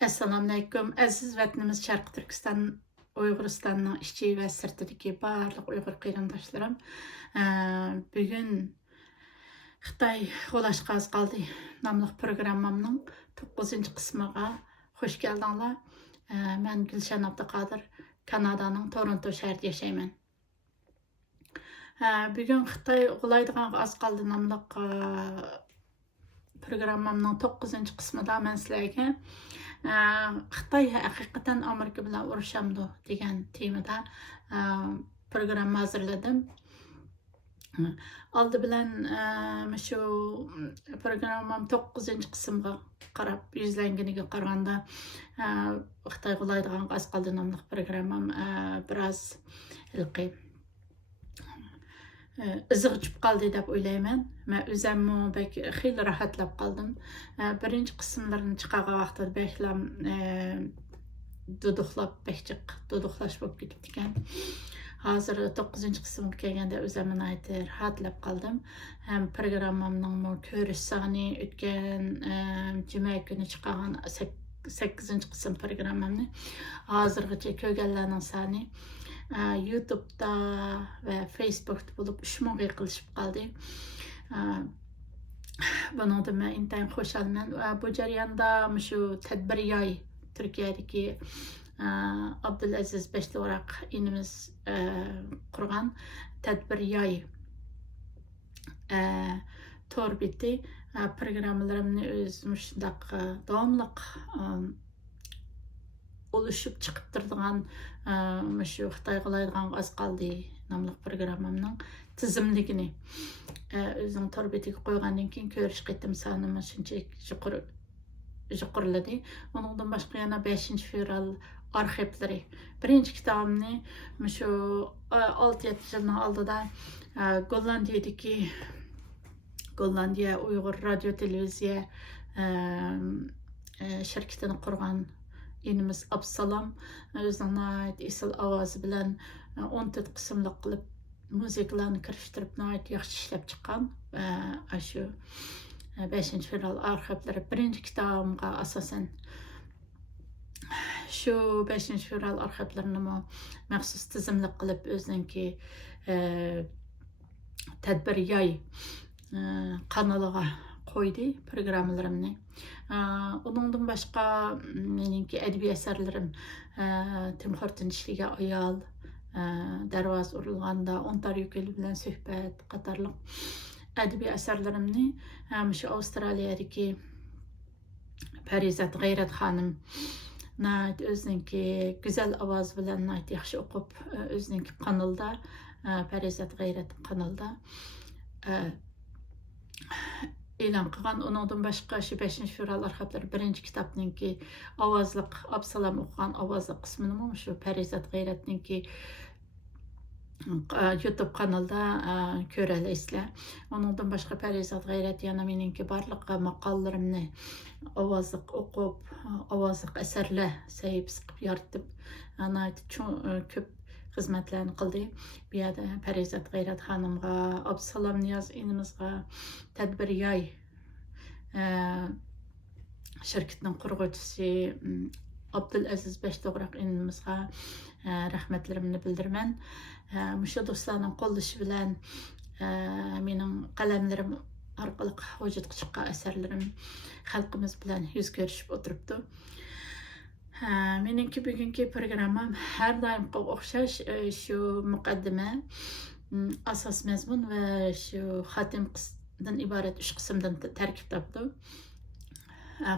Assalamu alaykum. Aziz vatanimiz Sharq Turkiston, Uyg'uristonning ichi va sirtidagi barliq Uyg'ur qarindoshlarim. Bugun Xitoy qo'lashqa az qoldi nomli programmamning 9 qismiga xush keldinglar. Men Gulshan Abduqodir, Kanadaning Toronto shahrida yashayman. Bugun Xitoy qo'laydigan az qoldi nomli programmamning 9 qismida men sizlarga Xitoy haqiqatan Amerika bilan urushamdi degan temada programma hazırladım. Aldı bilan shu programmam 9 qismga qarab yuzlanganiga qaraganda Xitoy qo'laydigan az qoldi nomli programmam biroz ilqi iziga tushib qoldi deb o'ylayman. Men o'zimmi bek xeyli rahatlab qoldim. Birinchi qismlarini chiqargan vaqtda beklam duduqlash bo'lib ketibdi ekan. Hozir 9 qismga kelganda o'zimni rahatlab qoldim. Ham programmamning ko'rish soni o'tgan juma kuni chiqqan 8 qism programmamni hozirgacha ko'rganlarning soni YouTube'da ve Facebook'ta bulup 3000'ga yaqinlashib qoldi. Bundan men intayin xo'shalman. Bu jarayonda shu tadbir yoy Turkiyadagi Abdulaziz Beşlivaraq inimiz qurgan tadbir yoy tor biti programmalarimni o'zim shundaq davomliq oluşup çıkıp turadigan shu Xitoy qo'laydigan az qoldi nomli programmamning tizimligini o'zing tor betiga qo'ygandan keyin ko'rish qitim sonimi shunchalik yuqoriladi. Undan boshqa yana 5-fevral arxivlari. Birinchi kitobimni shu 6-7 yilning oldida Gollandiya Uyg'ur radio televiziya shirkatini qurgan inimiz Absalom o'zining esil ovozi bilan 14 qismli qilib musiqalarni kirishtirib yaxshi ishlab chiqqan. Shu 5-fevral arxivlari birinchi kitobimga asosan shu 5-fevral arxivlarini maxsus tizimli qilib o'ziniki tadbir yoy kanaliga qo'ydi programmalarimni. Onundan başqa meningki ədəbi əsərlərim Tim Horton işliga ayal, Darvoz urilganda, Ontario keli bilan söhbət qatarlıq ədəbi əsərlərimni shu Avstraliyadagi Parizat G'ayrat xonim o'ziniki go'zal ovoz bilan yaxshi o'qib o'ziniki kanalda Parizat G'ayrat kanalda e'lon qilgan. Ondan boshqa shu 5-fevral arxivlari birinchi kitobninki ovozliq Absalom o'qigan ovozliq qismini shu Parizat G'ayratninki YouTube kanalda ko'ra olasizlar. Ondan boshqa Parizat G'ayrat yana meningki barliq maqolalarimni ovozliq o'qib, ovozliq asarlar sayib siqib yoritib, ko'p xizmatlarni qildi. Bu yerda Parizat G'ayrat xonimga, Absalom Niyoz inimizga, tadbir yoy shirkatning qurg'uvchisi Abdulaziz Beşlivaraq inimizga rahmatlarimni bildiraman. Mushu do'stlarning qo'llashi bilan mening qalamlarim orqali vujudga chiqqan asarlarim xalqimiz bilan yuz ko'rishib o'tiribdi. Meningki bugungi programmam har doimga o'xshash shu muqaddima, asos mazmun va shu xotimdan iborat 3 qismdan tarkib topdi.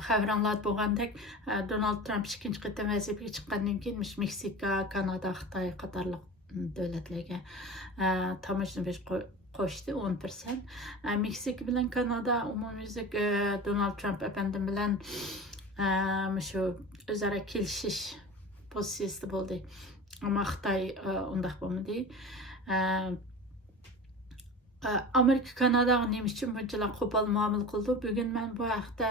Xabaringlar bo'lgandek, Donald Trump ikkinchi qatam vazifaga chiqqandan keyin Meksika, Kanada, Xitoy qatorliq davlatlarga tomosha qo'shdi 10%. Meksika bilan Kanada umumyuzlik Donald Trump efendim bilan shu o'zaro kelishish pozitsiyasida bo'ldi. Ammo Xitoy undaq bo'lmadi. Amerika Kanadaga nima uchun bunchalar qo'pol muomala qildi? Bugun men bu haqda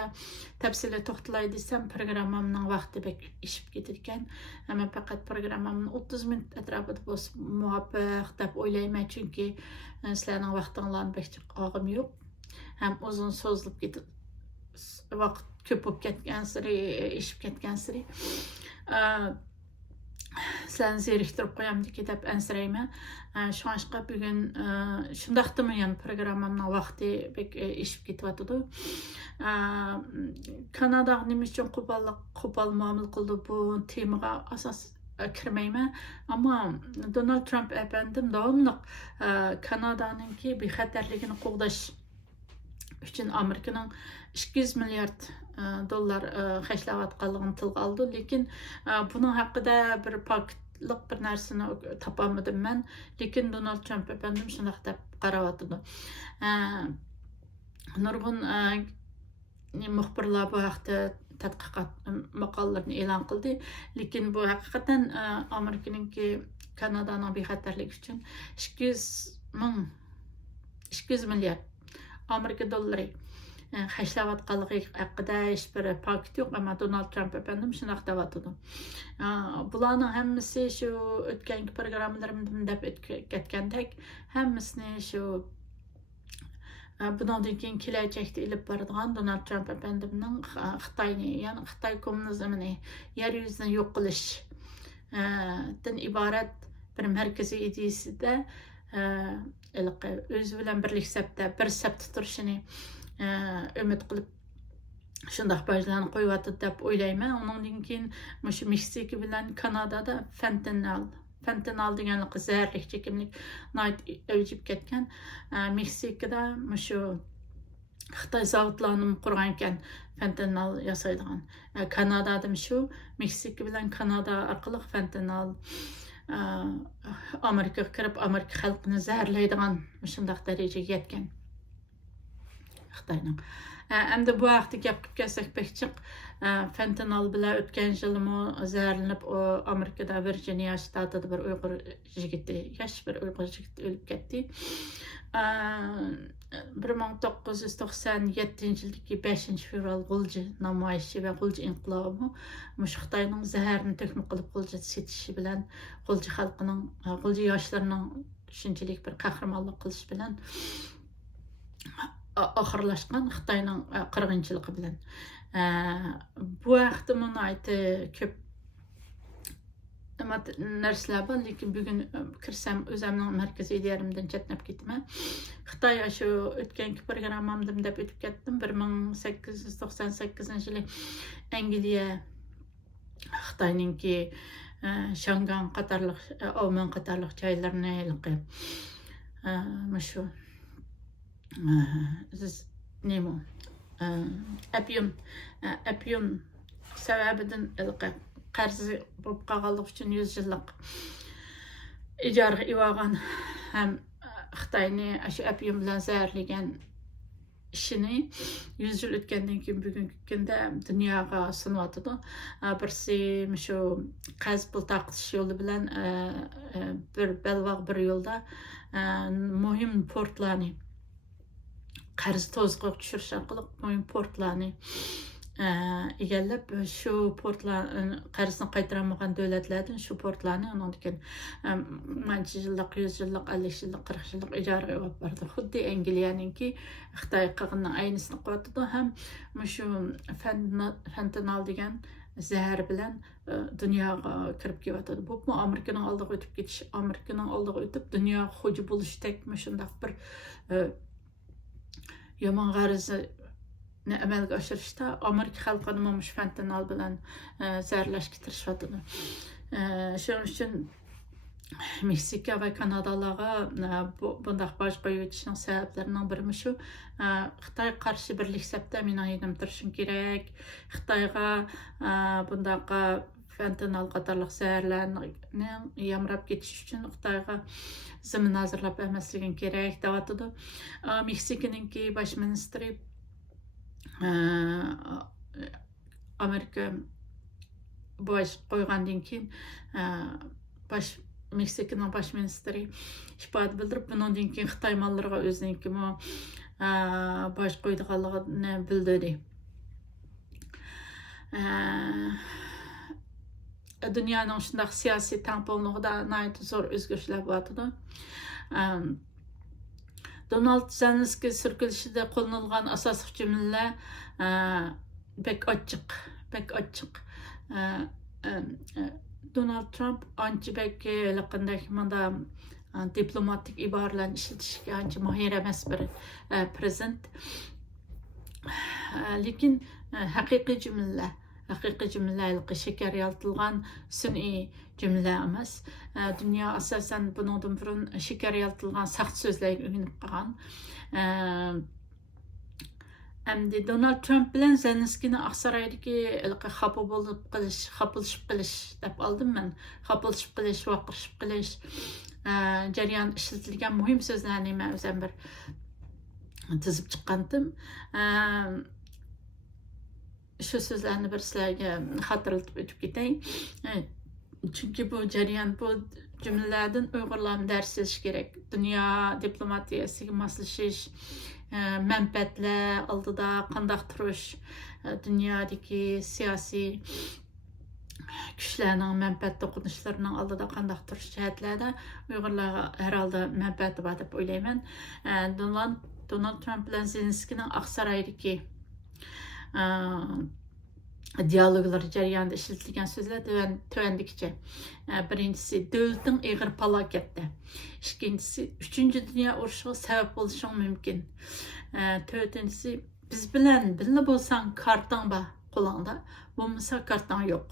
tafsilot to'xtalay desam, programmamning vaqti bek ishib ketar ekan. Men faqat programmamni 30 minut atrofida bo'lsa muvaffaq deb o'ylayman, chunki sizlarning vaqtinglarni bek og'im yo'q. Ham uzun so'zlab ketib vaqt ko'p bo'lib ketgan siri, ishib ketgan siri sizlarni zeriktirib qo'yamdiki deb ansirayman. Shuning bugun shundaqdimi yani programmamning vaqti bek ishib ketyotidi. Kanadaga nima uchun qo'pol muomala qildi bu temaga asos kirmayman. Ammo Donald Trump efendim davomli Kanadaninki bexatarligini qo'g'dash uchun Amerikaning 200 milliard dollar xərcləyətqanlığını tilgə aldı. Lekin bunun haqqında bir paktliq bir narsani tapamadım mən. Lekin Donald Trump efendim şundaq deb qarawatıdı. Nurgun muxbirlar bu haqda tədqiqat maqalalarini e'lon qildi. Lekin bu haqiqatan Amerikaninki Kanadaning bexatarligi uchun 200 milliard Amerika dollari xərcləyətqanlığı haqqında heç bir pakt yo'q, amma Donald Trump efendim shunaq deyatıdı. Bularning hammasi shu o'tgangi programmalarimda deb ketgandek, hammasini shu bundan keyin kelajakda ilib boradigan Donald Trump efendimning Xitoyni, ya'ni Xitoy kommunizmini yer yuzidan yo'q qilish dan iborat bir markaziy ideyasida o'zi bilan birlikda bir sapda turishini ümid qilib shundaq bajlarni qo'yibdi deb o'ylayman. Undan keyin shu Meksika bilan Kanadada fentanyl degan zaharli chekimlik o'jib ketgan. Meksikada shu Xitoy zavodlarini qurgan ekan fentanyl yasaydigan. Kanadada shu Meksika bilan Kanada orqali fentanyl Amerikaga kirib Amerika xalqini zaharlaydigan shundaq darajaga yetgan. Xitoyning. Endi bu haqda gap qilib kelsak bekchiq, fentanyl bilan o'tgan yilmi zaharlanib Amerikada Virginia shtatida bir Uyg'ur yigiti, yosh bir Uyg'ur yigit o'lib ketdi. 1997-yildagi 5-fevral G'ulji namoyishi va G'ulji inqilobi mush Xitoyning zaharni to'kma qilib G'ulji setishi bilan G'ulji xalqining, G'ulji yoshlarining shunchalik bir qahramonlik qilish bilan oxirlashgan Xitoyning qirg'inchiligi bilan. Bu haqda menaytı ko'p narsalar bor, lekin bugun kirsam o'zimning markaziy yerimdan chetnab ketaman. Xitoy shu o'tgangi programmamda deb o'tib ketdim. 1898-yili Angliya Xitoyninki Shangan qatorliq, Oman qatorliq joylarini shu nemo apyum sababidan qarzi bo'lib qolganlik uchun 100 yillik ijaraga olgan ham Xitoyni shu apyum bilan zaharlagan ishini 100 yil o'tgandan keyin bugungi kunda dunyoga sunyotidi. Birsi shu qarz pul taqtish yo'li bilan bir belvaq bir yo'lda muhim portlarni qarz tozga tushirish orqali muhim portlarni egallab shu portlar qarzni qaytarolmagan davlatlardan shu portlarni undan keyin mancha yillik, 100 yillik, 50 yillik, 40 yillik ijaraga olib berdi. Xuddi Angliyaninki Xitoy qilganning aynısini qilyotdi. Ham shu fentanyl degan zahar bilan dunyoga kirib kelyotdi. Bu Amerikaning oldiga o'tib ketish, Amerikaning oldiga o'tib dunyo xo'ja bo'lishdek shundaq bir yomon g'arizini amalga oshirishda Amerika xalqini mush fentanyl bilan zaharlashga tirishadi. Shuning uchun Meksika va Kanadalarga bundaq boj qo'yib o'tishning sabablarining biri shu. Xitoy qarshi birlik sabda mening yenim turishim kerak. Xitoyga bundaq fentanyl qatorliq zaharlarni yamrab ketish uchun Xitoyga zamin hozirlab emasligim kerak deyotdi. Meksikaninki bosh ministri Amerika bosh qo'ygandan keyin Meksikaning bosh ministri ifoda bildirib, bundan keyin Xitoy mollariga o'ziniki bosh qo'ydiganligini bildirdi. Dunyoning shunday siyosiy tanqonligida nayt zo'r o'zgarishlar bo'lyapti. Donald Zelenskiy sirkilishida qo'llanilgan asosiy jumlalar bek açık. Donald Trump anca bek laqındaki manda diplomatik ibarlarını işletişki anca mahir emas bir prezident. Lekin haqiqiy cümleler şeker yaltılgan sün'i cümle emas. Dünya asasen bundan burun şeker yaltılgan saht sözlerge öğrenip qalgan. Endi Donald Trump bilen Zelenskiyni Aqsaraydagi xafa bo'lib xapılışıp qilish deb aldım men. Xapılışıp qilish, vaqirishib qilish jarayon ishlatilgan muhim so'zlarni men o'zim bir tizib chiqqandim. Shu so'zlarni bir sizlarga xatırlatib o'tib ketay. Chunki bu jarayon bu cümlelerden Uyg'urlarni ders olish kerak. Dünya diplomatiyasiga moslashish, manfaatlar oldida qandaq turish, dunyodagi siyosiy kuchlarning manfaat to'qinishlarining oldida qandaq turish jihatlarda Uyg'urlarga har holda manfaati bor deb o'ylayman. Donald Trump bilan Zelenskiyning Aqsaraydagi diyaloglar jarayonida ishlatilgan so'zlar tövendikçe. Birincisi, devletin ağır palakette. İkincisi, 3. Dünya uruşuğa sebep oluşun mümkün. Dördüncüsü, biz bilen birine bolsan kartın ba kulağında, bulmasa kartın yok.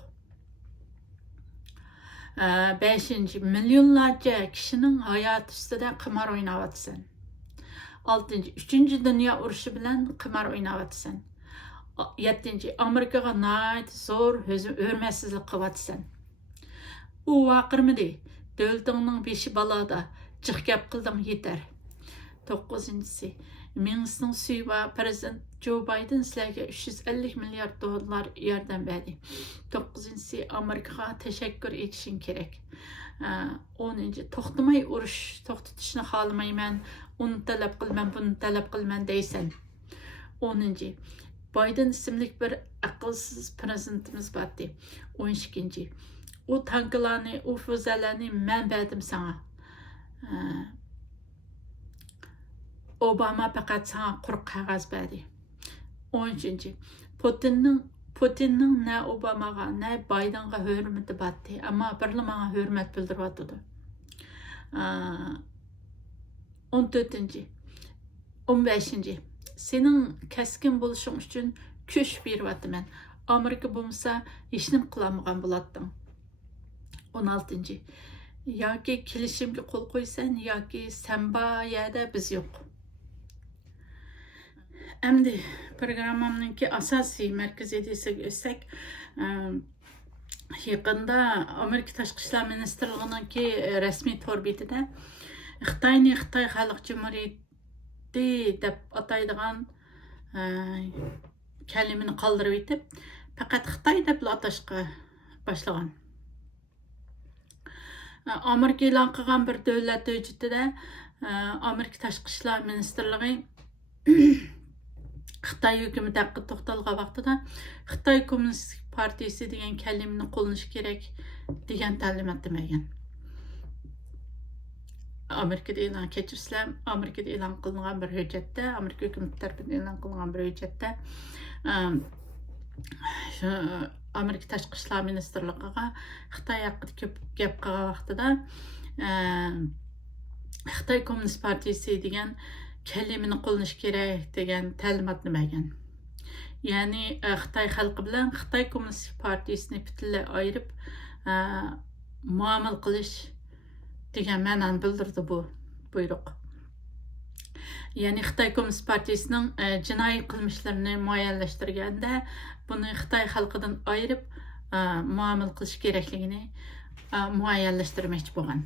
Beşinci, milyonlarca kişinin hayat üstüde kımar oynavatsan. Altıncı, 3. Dünya uruşu bilen kımar oynavatsan. 7. Amerikaga nayt zor hürmetsizlik qıvatsan. U vaqırmıdı. Dövlətinin beşi balada cıq gəp qıldım yeter. 9. Minskning suyba prezident Joe Biden sizlarga 350 milyar dollar yardım berdi. 9. Amerikaga teşekkür etişin kerak. 10. To'xtamay urush to'xtatishni xohlamayman, uni talab qilman, buni talab qilman deysan. 10. Biden isimli bir akılsız prezidentimiz vardı. 12. O tanklarını, o füzelerini ben verdim sana. Obama fakat sana kuru kağıt verdi. 13. Putin'nin ne Obama'ga ne Biden'a hürmeti battı ama birli bana hürmet bildiriyatdı. 14. 15. Senin keskin buluşun için küş bir vattı men. Amerika bulmasa işini kılamagan bulattın. 16. Ya ki kilişimge kol koysan ya ki sen ba ya da biz yok. Endi programmamnınki asasi merkez edilse görsek yakında Amerika Tashqi ishlar ministrligininki resmi torbetida Xitoyni Xitoy Xalq Cumhuriyati deb ataydigan kalimini qoldirib etib, faqat Xitoy deb atashga boshlagan. Amerika e'lon qilgan bir davlat hujjatida Amerika Tashqi ishlar ministrligi Xitoy hukumati haqida to'xtalgan vaqtida Xitoy Kommunistik Partiyasi degan kalimani qo'llanish kerak degan ta'limot bergan. Amerikada e'lon kechirsizlar, Amerikada e'lon qilingan bir hujjatda, Amerika hukumati tarafidan e'lon qilingan bir hujjatda shu Amerika Tashqi ishlar ministrligiga Xitoy haqida ko'p gap qilgan vaqtida Xitoy Kommunist Partiyasi degan kalimani qo'llanish kerak degan ta'limotni bergan. Ya'ni Xitoy xalqi bilan Xitoy Kommunist Partiyasini butunlay ayirib muomala qilish degan ma'noni bildirdi bu buyruq. Ya'ni Xitoy Kommunist Partiyasining jinoiy qilmishlarini muayyanlashtirganda buni Xitoy xalqidan ayirib muomala qilish kerakligini muayyanlashtirmoqchi bo'lgan.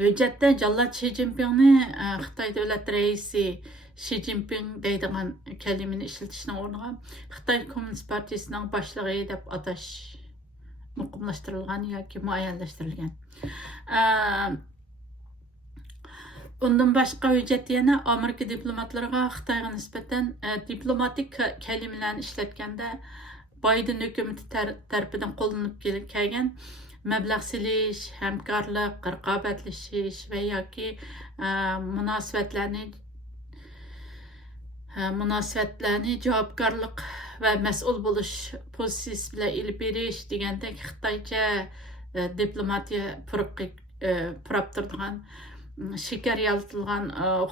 Hujjatda Jallod Shi Jinpingni Xitoy davlat raisi Shi Jinping deydigan kalimani ishlatishning o'rniga Xitoy Kommunist Partiyasining boshlig'i deb atash muqimlashtirilgan yoki muayyanlashtirilgan. Undan boshqa hujjat yana Amerika diplomatlariga Xitoyga nisbatan diplomatik kalimalarni ishlatganda Biden hukumati tarafidan qo'llanib kelgan mablag' silish, hamkorlik, raqobatlashish va yoki munosabatlarni munosabatlarni javobgarlik va mas'ul bo'lish pozitsiyasi bilan ilib berish degandek Xitoycha diplomatiya puruqi purab turadigan shekar yaltilgan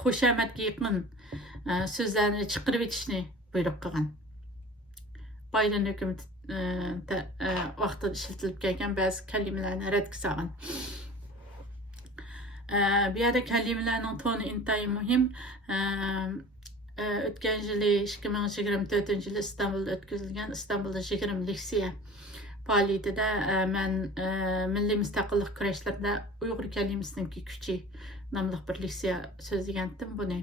xushamatga yaqin so'zlarni chiqarib etishni buyruq qilgan. Bayden hukumati vaqtida ishlatilib kelgan ba'zi kalimalarni radga solgan. Bu yerda kalimalarning toni intayin muhim. O'tgan yili 2024 yili Istanbulda o'tkazilgan Istanbulda 20 leksiya faoliyatida men milliy mustaqillik kurashlarida Uyg'ur kalimasining kuchi nomli bir leksiya so'zlagandim. Buni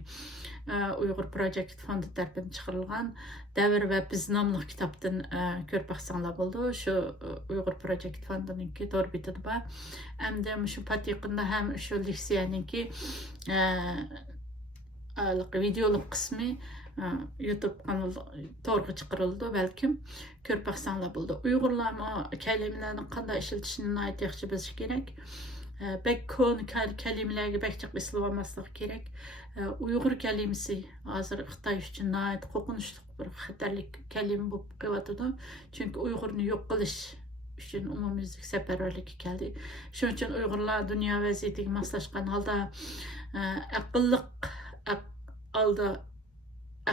Uyg'ur Project fondi tarafidan chiqarilgan Davr va biz nomli kitobdan ko'rib baxsanglar bo'ldi. Shu Uyg'ur Project fondininki to'g'ri bitadi bor. Hamda shu patiqinda ham shu leksiyaninki videoluk qismi YouTube kanalı to'g'ri chiqarildi. Balkim ko'rib baxsanglar bo'ldi. Uyg'urlar kalimalarni qanday ishlatishini yaxshi bilish kerak. Bek kon kalimalarga bakchiq ishlamaslik kerak. Uyg'ur kalimasi hozir Xitoy uchun qo'rqinchli bir xatarlik kalima bo'lib qoladi. Chunki Uyg'urni yo'q qilish uchun umumyuzlik safarbarlikka keldi. Shuning uchun Uyg'urlar dunyo vaziyatiga moslashgan holda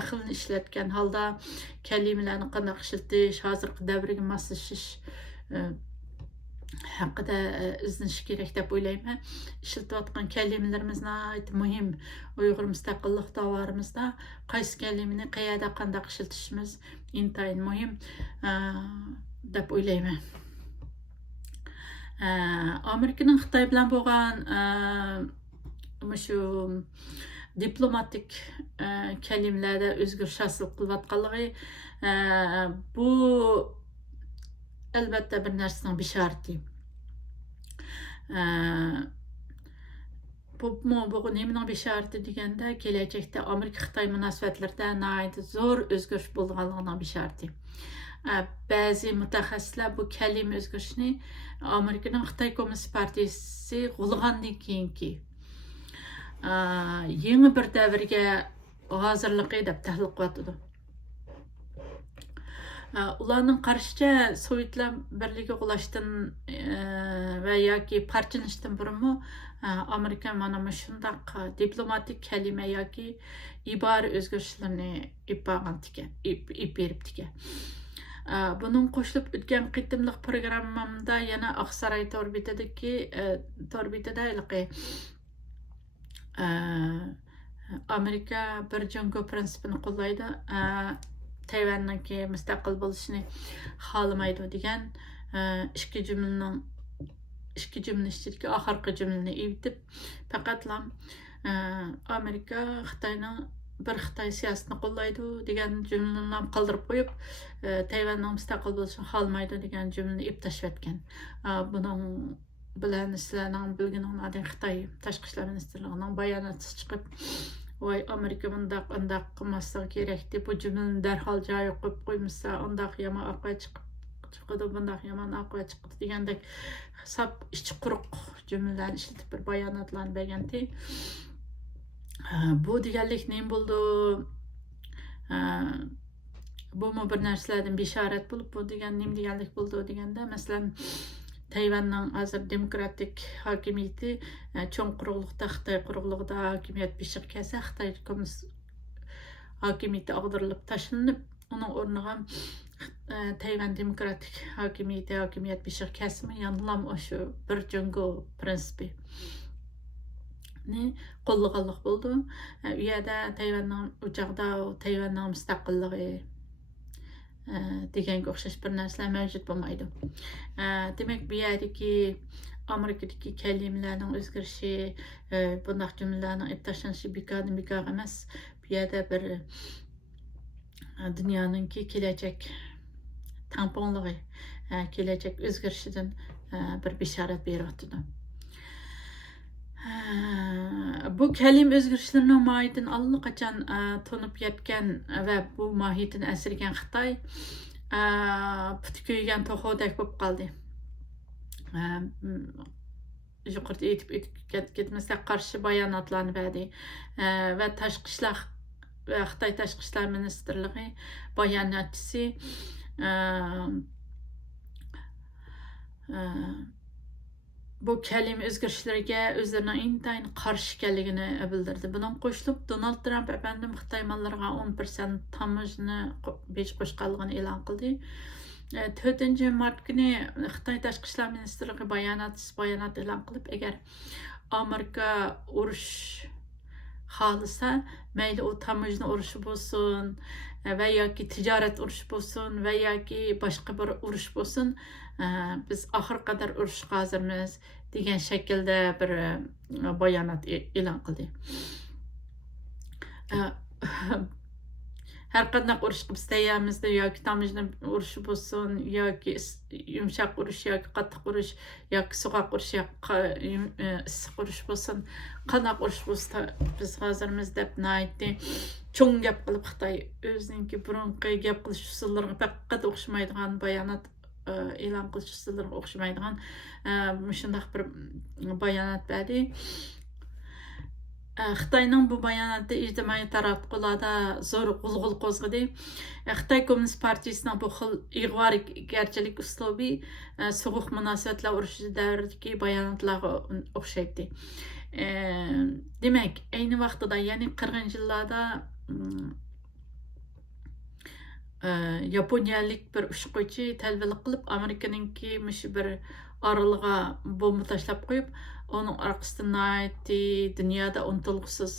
aqlni ishlatgan holda kalimalarni qanday ishlatish, hozirgi davrga moslashish haqida izlanish kerak deb o'ylayman. Ishlatayotgan kalimalarimiz muhim. Uyg'ur mustaqillik davorimizda qaysi kalimani qayerda qanday ishlatishimiz intayin muhim deb o'ylayman. Amerikaning Xitoy bilan bo'lgan shu diplomatik kalimalarda o'zgarish hosil qilayotganligi bu albatta bir narsaning bishorati. Bu nimaning bishorati deganda kelajakda Amerika-Xitoy munosabatlarida zo'r o'zgarish bo'lganligining bishorati. Ba'zi mutaxassislar bu kalima o'zgarishni Amerikaning Xitoy Kommunist partiyasi g'ulg'andan keyingi yangi bir davrga hozirligi deb tahlil qilyapti. Ularning qarashicha Sovetlar birligi qulashdan va yoki parchalanishdan burunmi Amerika mana shundaq diplomatik kalima yoki ibora o'zgarishlarni ib beribdi ekan. Bunun qo'shilib o'tgan qitimliq programmamda yana Oqsaroy torbitida Amerika bir jango prinsipini qo'llaydi. Tayvanninki mustaqil bo'lishini xohlamaydi degan ikki jumlaning ichidagi oxirgi jumlani evitib faqatla Amerika Xitoyning bir Xitoy siyosatini qo'llaydi degan jumlalarni qoldirib qo'yib Tayvanning mustaqil bo'lishini xohlamaydi degan jumlani ib tashlatgan. Buning bilan sizlarning bilganingizdek Xitoy tashqi ishlar ministrligining bayonoti chiqib voy Amerika bundaq qilmasligi kerak deb bu jumlani darhol joyiga qo'yib qo'ymasa undaq yomon oqibat chiqadi, bundaq yomon oqibat chiqadi degandek hisob ichi quruq jumlalarni ishlatib bir bayonotlarni bergandi. Bu deganlik nima bo'ldi? Bu bir narsalardan bishorat bo'lib, bu degan nima deganlik bo'ldi deganda, masalan Tayvanning hozir demokratik hokimiyati cho'ng quruqlikda Xitoy quruqligida hokimiyat beshiq kelsa, Xitoy kommunist hokimiyati ag'darilib tashlanib, uning o'rniga Tayvan demokratik hokimiyat beshiq kelsa, yanılam o'sha bir jango prinsipi ni qo'llaganlik bo'ldi. U yerda Tayvanning o'chog'ida Tayvanning mustaqilligi deganga o'xshash bir narsalar mavjud bo'lmaydi. Demak, bu yerdagi Amerikadagi kalimalarning o'zgarishi, bunday jumlalarning tashlanishi bekor emas. Bu yerda bir dunyoninki kelajak tamponligi, kelajak o'zgarishidan bir bishorat beryapti. Bu kalima o'zgarishlarning mohiyatini allaqachon to'nib yetgan va bu mohiyatini asirgan Xitoy puti ko'ygan to'xovdek bo'lib qoldi. Yuqorida aytib ketmasa qarshi bayonotlarni berdi va tashqi ishlar ve Xitay Tashqi ishlar ministrligi bayonotchisi bu kelime özgürlüklerine özlerine intayin karşı ekanligini bildirdi. Bunun qo'shilib Donald Trump efendim Xitoy mallarga 10% tamojni besh qo'shganligini e'lon qildi. 4 mart kuni Xitoy Tashqi ishlar ministrligi bayonot e'lon qilib, agar Amerika urush xohlasa, mayli u tamojni urushi bo'lsin, va yoki tijorat urushi bo'lsin, va yoki boshqa bir urush bo'lsin, biz oxir qadar urushga hozirmiz degan shaklda bir bayonot e'lon qildi. Her qanday urushga biz tayyormizda, yoki tamojni urushi bo'lsin, yoki yumshoq urush, yoki qattiq urush, yoki so'qoq urush, yoki issiq urush bo'lsin, qanday urush bo'lsa biz hozirmiz deb aytdi. Cho'ng gap qilib Xitoy o'zininki burunqi gap qilish usullariga faqat o'xshamaydigan bayonot e'lon qilish usullariga o'xshamaydigan shunday bir bayonot berdi. Xitoyning bu bayonoti ijtimoiy taratqularda zo'r g'ulg'ul qo'zg'adi. Xitoy Kommunist partiyasining bu xil ig'vorgarchilik uslubi so'g'uq munosabatlar urushi davridagi bayonotlarga o'xshaydi. Demak, ayni vaqtida, ya'ni 40 yillarda Yaponiyalik bir ushquvchi talviliq qilib, Amerikaninki mush bir oraliga bomba tashlab qo'yib, onun arkasından dünyada unutilg'usiz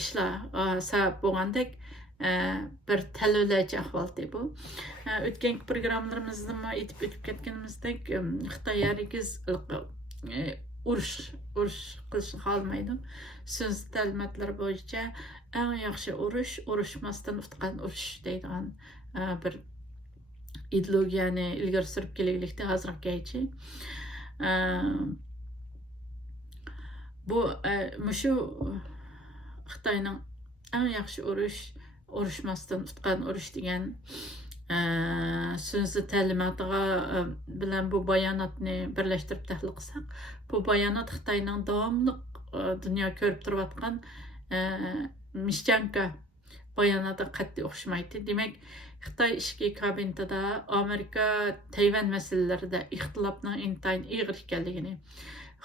ishlar sabab bo'lgandek bir talvalachi ahvolda bu. O'tgan programmalarimizda aytib ketganimizdek, Xitoy harigiz urush qilishni xohlamaydi. So'z ta'limotlar bo'yicha eng yaxshi urushmasdan utgan urush deydigan bir ideologiyani ilgari surib kelganlikda hozirgacha. Bu mushu Xitoyning eng yaxshi urushmasdan tutgan urush degan so'zli ta'limotiga bilan bu bayonotni birlashtirib tahlil qilsak, bu bayonot Xitoyning davomli dunyo ko'rib turayotgan mishchanka bayonotga qat'iy o'xshamaydi. Demak, Xitoy ishki kabinetida Amerika Tayvan masalalarida ixtilofning intayin ig'ir ekanligini,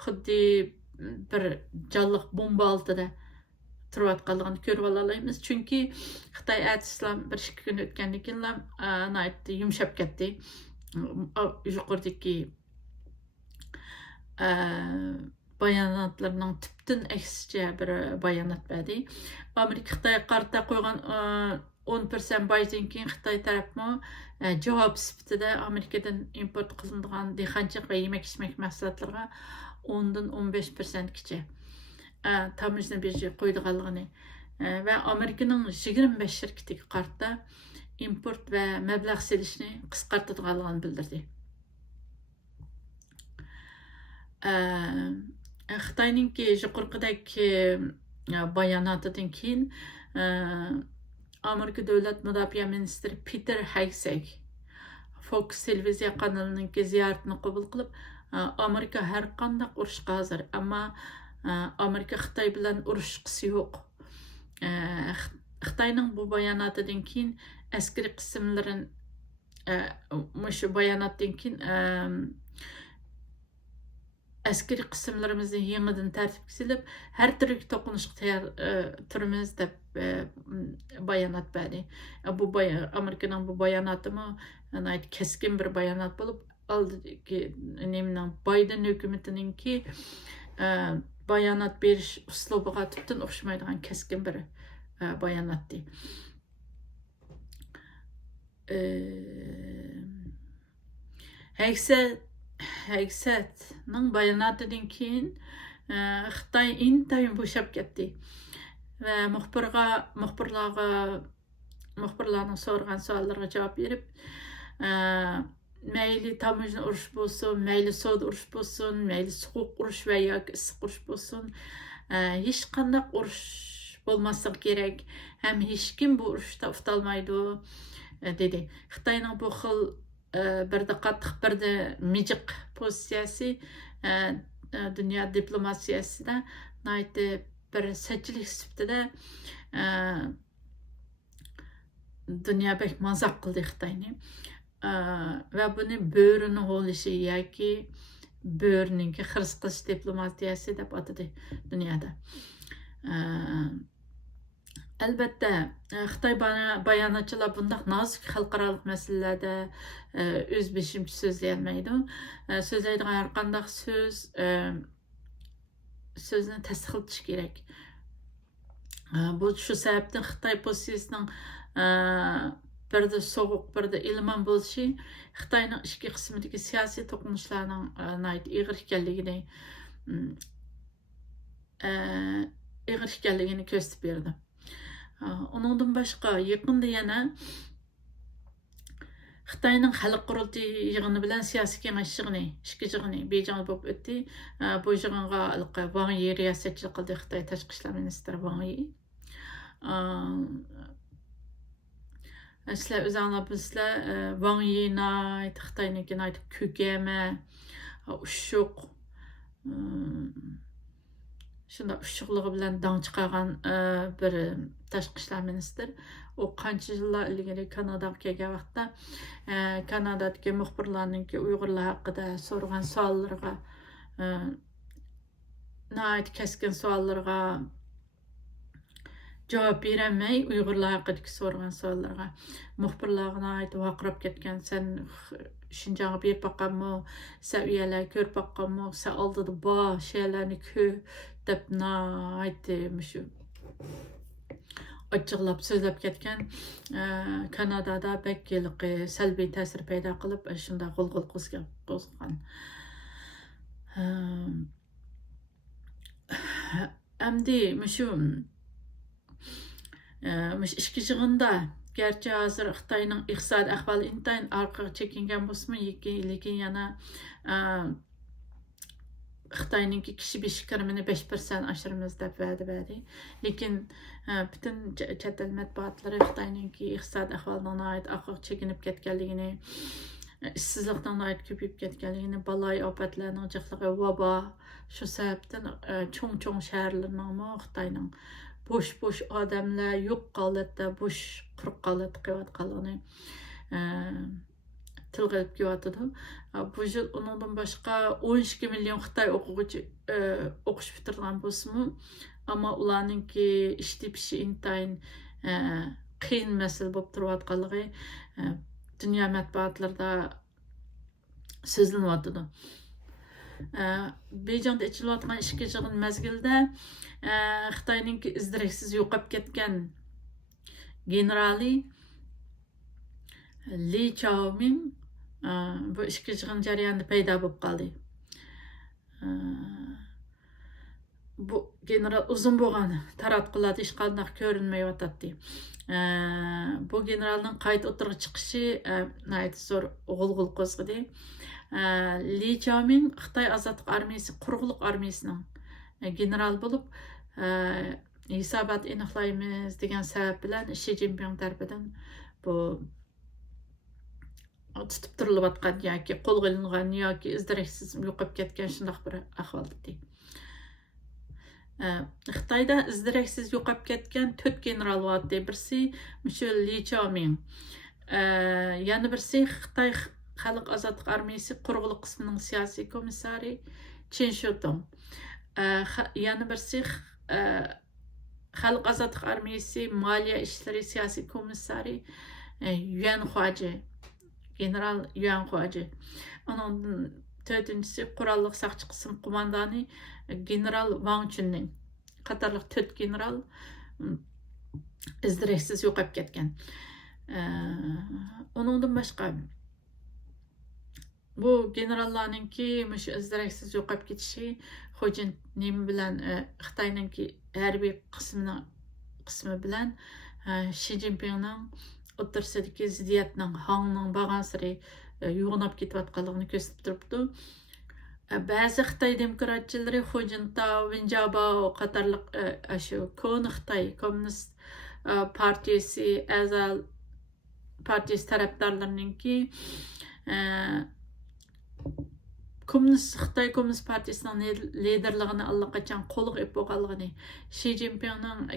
xuddi bir jonliq bomba oldida turayotganligini ko'rib olamiz. Chunki Xitoy atislar bir 2 kun o'tgandan keyin yumshab ketdi. Yuqoridagi bayonotlarning tüptün aksicha bir bayonot berdi. Amerika Xitoyga qarata qo'ygan 10% baydan keyin Xitoy tarafmi javob sifatida Amerikadan import qilinadigan dehqonchilik va yemak-ichmak mahsulotlarga 10-15% kicha tamojni berish qo'ydiganligini va Amerikaning 25 shirkatiga qarata import va mablag' selishni qisqartirganligini bildirdi. Xitoyninki yuqoridagi bayonotidan keyin Amerika Davlat Mudofaa ministri Peter Hegseth Fox televiziya kanalining ziyoratini qabul qilib, Amerika har qanday urushga hozir, ammo Amerika Xitoy bilan urushqisi yo'q. Xitoyning bu bayonotidan keyin askari qismlarin shu bayonotdan keyin askeri qismlarimizni yangidan tartibga silib, har turli to'qinishga tayyor turimiz deb bayonot berdi. Bu Amerikaning bu bayonotimi keskin bir bayonot bo'lib, oldiki Biden hukumatiningki bayonot berish uslubiga tubdan o'xshamaydigan keskin bir bayonotdi. Hegsethning bayonotidan keyin Xitoy intayin bo'shab ketdi va muxbirlarning so'ragan savollariga javob berib, mayli tamojni urush bo'lsin, mayli savdo urush bo'lsin, mayli so'quq urush va yoki issiq urush bo'lsin, hech qanday urush bo'lmasligi kerak, ham hech kim bu urushda uftolmaydi dedi. Xitoyning bu xil birda qattiq, birda mijiq pozitsiyasi dünya diplomasiyasida bir seçilik sifatida dünya bek mazaq qildi Xitoyni. Va buni bo'rini g'olishi yoki bo'rininki xirs qilish diplomatiyasi deb atadi dunyoda. Albatta, Xitoy bayonotchilar bundaq nozik xalqaro masalalarda o'z beshimchi so'zlayolmaydi. So'zlaydigan har qanday so'zni tasdiqlatish kerak. Bu shu sababdan Xitoy pozitsiyasining birda sovuq, birda ilman bo'lishi Xitoyning ichki qismidagi siyosiy to'qnashuvlarning ig'ir ekanligini ko'rsatib berdi. Onundan boshqa yaqinda yana Xitoyning xalq qurultiyi yig'ini bilan siyosiy kengash yig'ini, ikki yig'ini Beyjingda bo'lib o'tdi. Bu yig'inga Wang Yi riyosatchilik qildi, Xitoy tashqi ishlar ministri Wang Yi. Sizlar o'zinglar bilsizlar, Wang Yi Xitoyniki ko'kama, ushuq, shunda ushuqligi bilan dong chiqargan bir tashqi ishlar ministri. O qancha yillar ilgari Kanadaga kelgan vaqtda Kanadadagi muxbirlarning Uyg'urlar haqida so'ragan savollariga keskin savollarga javob berolmay, Uyg'urlar haqidagi so'ragan savollarga muxbirlarga vaqirab ketgan. Sen Şinjan'a bir bakanmı, sen üyeler kör bakanmı, sen aldıdı baş şeylerini kö dep aytmışım. Açıqlab so'zlab ketgan. Kanadada bek yilqi salbiy ta'sir paydo qilib, shunda g'ulg'ul qo'zg'agan. Endi mush ikki yig'inda gerçi hozir Xitoyning iqtisodiy ahvoli intayin orqaga chekingan bo'lsa-mu, lekin yana Xitoyning kishi besh kirimini 5% oshiramiz deb va'da berdi. Lekin bütün chet el matbuotlari Xitoyning iqtisodiy ahvolidan orqaga chekinib ketganligini, ishsizlikdan ko'payib ketganligini, baloy ofatlarning jiqligi, vabo, shu sababdan cho'ng shaharlarning Xitoyning boş odamlar yo'q holatda, bo'sh quruq holatda qilayotganligini tilga olib kelyotdi. Bu yil undan boshqa 12 million Xitoy o'quvchi o'qish bitirgan bo'lsa-mu, ammo ularningki ish tepishi intayin qiyin masala bo'lib turayotganligi dunyo matbuotlarida so'zlanyotdi. Beyjingda ichilayotgan ikki yig'in mezgilda Xitoyning izdiraksiz yo'qolib ketgan generali Li Chaoming bu ikki yig'in jarayonida paydo bo'lib qoldi. Bu general uzun bo'lgan taratqularda hech qanday ko'rinmayotdi. Bu generalning qayta o'tirg'i chiqishi zo'r g'ulg'ul qo'zg'adi. Li Chaoming Xitoy ozodlik armiyasi quruqliq armiyasining general bo'lib, hisobot aniqlaymiz degan sabab bilan Shi Jinping tarafidan bu tutib turilayotgan yoki qo'lga olingan yoki izdiraksiz yo'qolib ketgan shunday bir ahvol edi. Xitoyda izdiraksiz yo'qolib ketgan 4 general bor. Birisi shu Li Chaoming, yana birisi Xitoy Xalq ozodlik armiyasi quruqliq qismining siyosiy komissari Chen Shutong, yana birisi Xalq ozodlik armiyasi moliya ishlari siyosiy komissari Yuan Huaji, general Yuan Huaji. Onun to'rtinchisi qurolli saqchi qism qo'mondoni general Wang Chunning. Qatorliq 4 general izdiraksiz yo'qolib ketgan. Onundan boshqa bu generallarninki shu izdiraksiz yo'qolib ketishi Hojin nima bilan Xitoyningki harbiy qismi bilan Shi Jinpingning o'tirsidagi ziddiyatning Hongning bag'ansiri yo'g'inab ketayotganligini ko'rsatib turibdi. Ba'zi Xitoy demokratchilari Hu Jintao, Wen Jiabao qatorliq shu Xitoy Kommunist partiyasi azal partiyasi tarafdorlarininki Xitoy Kommunist Partiyasining liderligini allaqachon qo'lga ep bo'lganligini, Shi Jinpingning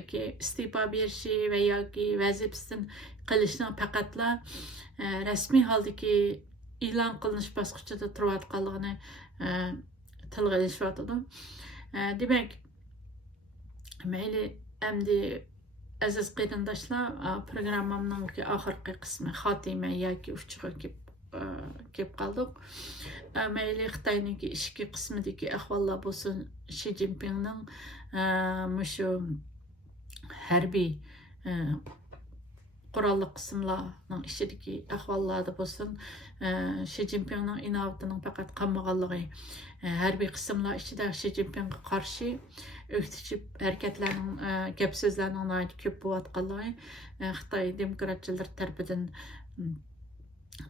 iste'fo berishi va yoki vazifasidan qilishning faqatla rasmiy holdagi e'lon qilinish bosqichida turayotganligini tilga ilishyotidi. Demak, mayli endi aziz qarindoshlar, programmamning oxirgi qismi xotima yoki uchig'i kelib qoldik. Mayli Xitoyning ichki qismidagi ahvollar bo'lsin, Shi Jinpingning shu harbiy qurolli qismlarning ichidagi ahvollarda bo'lsin, Shi Jinpingning inovatining faqat qolmaganligi, harbiy qismlar ichida Shi Jinpingga qarshi o'qitishib harakatlarning gap so'zlarning ko'p bo'layotganligi Xitoy demokratchilar tarafidan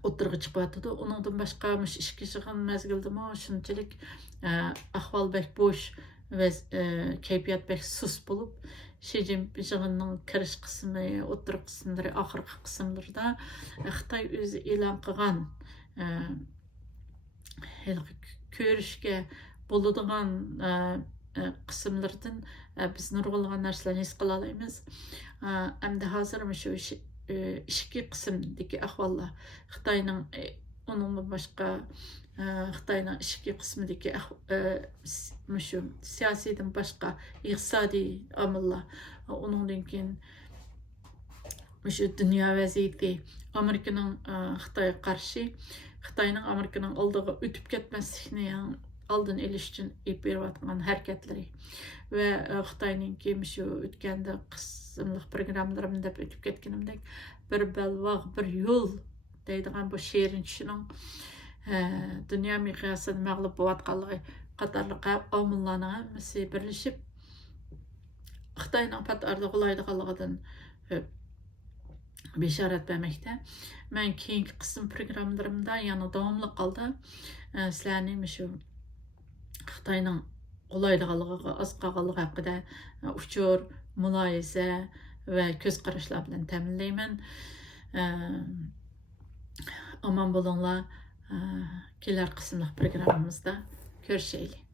o'tirg'i chiqyotidi. Uningdan boshqa mush ishga yig'in mezgildimi shunchalik ahvol bek bo'sh va kayfiyat bek sus bo'lib, Shi Jinpingning kirish qismi, o'tirg'i qismlari, oxirgi qismlarda Xitoy o'zi e'lon qilgan ko'rishga bo'ladigan qismlardan biz nurg'ulg'an narsalarni his qila olamiz. Endi hozir shu ichki qismdagi ahvollar, Xitoyning uningdan boshqa Xitoyning ichki qismidagi shu siyosiydan boshqa iqtisodiy omillar, uningdan keyin shu dunyo vaziyati, Amerikaning Xitoyga qarshi, Xitoyning Amerikaning oldiga o'tib ketmaslikni oldin olish uchun berayotgan harakatlari va Xitoyning shu o'tganda qismliq programmalarim deb o'tib ketganimdek bir balvoq bir yo'l deydigan bu she'rin tushining dunyo miqyosida mag'lub bo'layotganligi qatorliq omillarning hammasi birlashib Xitoyning pat arda g'ulaydiganligidan bishorat bermoqda. Men keyingi qism programmalarimda yana davomli holda sizlarni shu Xitoyning g'ulaydiganligiga oz qolganligi haqida uchur, muloyiza va ko'z qarashlar bilan ta'minlayman. Omon bo'linglar. Kelar qismliq programmamizda ko'rishaylik.